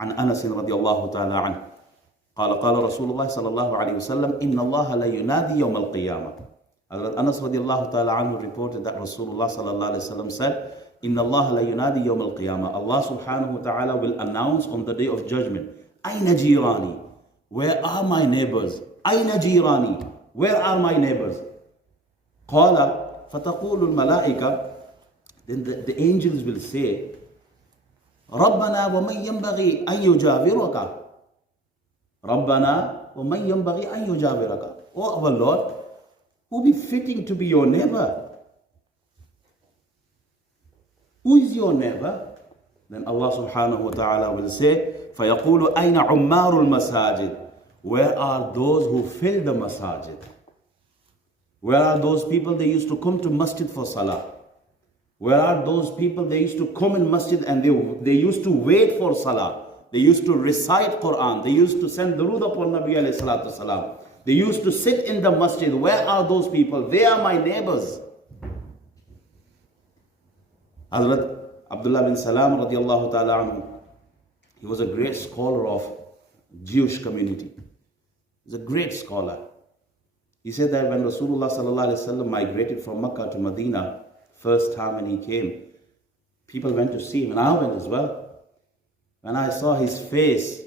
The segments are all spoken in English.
عن أنس رضي الله تعالى عنه قال قال رسول الله صلى الله عليه وسلم إن الله لا ينادي يوم القيامة. Anas radiallahu ta'ala anhu reported that Rasulullah sallallahu alayhi wa sallam said, Inna Allah la yunadi yawm al-qiyamah. Allah subhanahu wa ta'ala will announce on the day of judgment, Aina jirani? Where are my neighbors? Aina jirani? Where are my neighbors? Qala fataqulu al-malaika. Then the angels will say, Rabbana wa man yanbaghi an yujawiraka. Rabbana wa man yanbaghi an yujawiraka. Oh our Lord, who be fitting to be your neighbor? Who is your neighbor? Then Allah subhanahu wa ta'ala will say, فَيَقُولُ أَيْنَ عُمَّارُ الْمَسَاجِدِ. Where are those who fill the masajid? Where are those people they used to come to masjid for salah? Where are those people they used to come in masjid and they used to wait for salah? They used to recite Quran. They used to send durood upon Nabi alayhi salatu salam. They used to sit in the masjid. Where are those people? They are my neighbors. Hazrat Abdullah bin Salam radiallahu ta'ala anhu, he was a great scholar of Jewish community. He was a great scholar. He said that when Rasulullah sallallahu alayhi wa sallam migrated from Makkah to Medina, first time when he came, people went to see him, and I went as well. When I saw his face,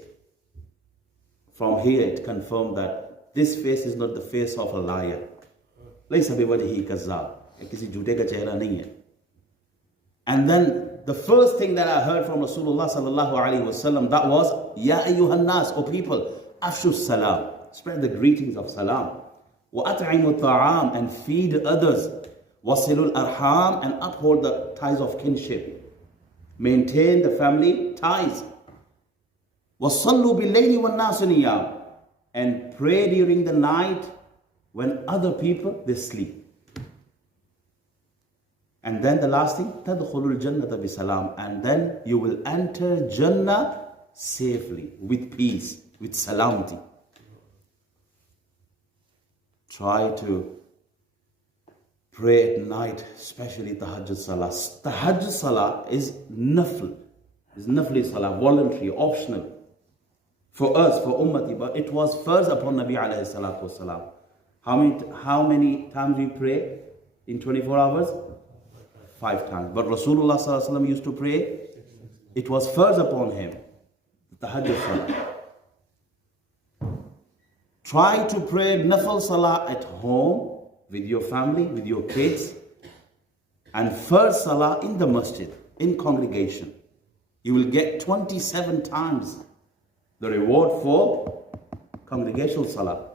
from here it confirmed that this face is not the face of a liar. ليس بوجهه كذاب. किसी झूठे का चेहरा नहीं है. And then the first thing that I heard from Rasulullah sallallahu alaihi wasallam, that was, Ya ayyuhan nas, O people, afshu salam, spread the greetings of salam. Wa at'imu ta'am, and feed others. Wasilul arham, and uphold the ties of kinship. Maintain the family ties. Wasallu bil-layli wan-nasu niyam, and pray during the night when other people they sleep. And then the last thing, tadkhulul jannata bisalam, and then you will enter Jannah safely, with peace, with salamity. Try to pray at night, especially tahajjud salah. Tahajjud salah is nafl, salah, voluntary, optional. For us, for ummati, but it was first upon Nabi alayhi salatu wasalam. How many times we pray in 24 hours? 5 times. But Rasulullah sallallahu alaihi wasallam used to pray, it was first upon him, the tahajjud salah. Try to pray nafal salah at home, with your family, with your kids, and first salah in the masjid, in congregation. You will get 27 times the reward for congregational salah.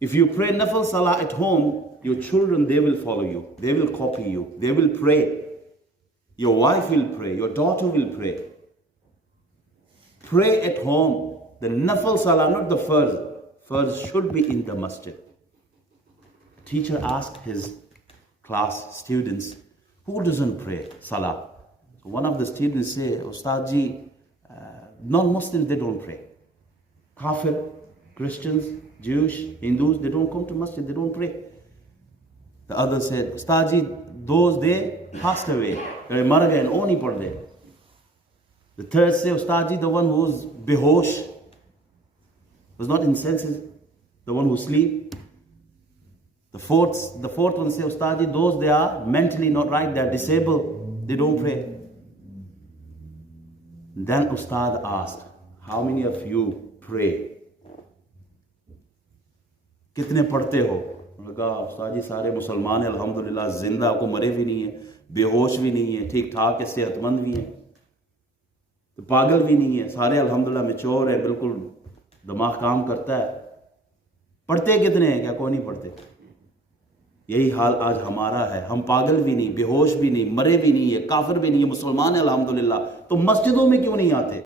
If you pray nafal salah at home, your children, they will follow you. They will copy you. They will pray. Your wife will pray. Your daughter will pray. Pray at home. The nafal salah, not the farz. Farz should be in the masjid. Teacher asked his class students, who doesn't pray salah? So one of the students said, Ustad ji, non-Muslims, they don't pray. Kafir, Christians, Jewish, Hindus, they don't come to masjid, they don't pray. The other said, Ustad ji, those they passed away. They mar gaye and nahi padde. The third said, Ustad ji, the one who's behosh, was not in senses, the one who sleep. The fourth one said, Ustad ji, those they are mentally not right, they are disabled, they don't pray. Then Ustad asked, how many of you pray? कितने पढ़ते हो? उन्होंने कहा उस्ताद जी सारे मुसलमान हैं अल्हम्दुलिल्लाह, जिंदा, को मरे भी नहीं है, बेहोश भी नहीं है, ठीक ठाक है, सेहतमंद भी हैं, तो पागल भी नहीं है, सारे अल्हम्दुलिल्लाह मैच्योर है, बिल्कुल दिमाग काम करता है. पढ़ते कितने हैं? क्या कोई नहीं पढ़ते? यही हाल आज हमारा है. हम पागल भी नहीं, बेहोश भी नहीं, मरे भी नहीं है, काफिर भी नहीं है, मुसलमान है अल्हम्दुलिल्लाह, तो मस्जिदों में क्यों नहीं आते?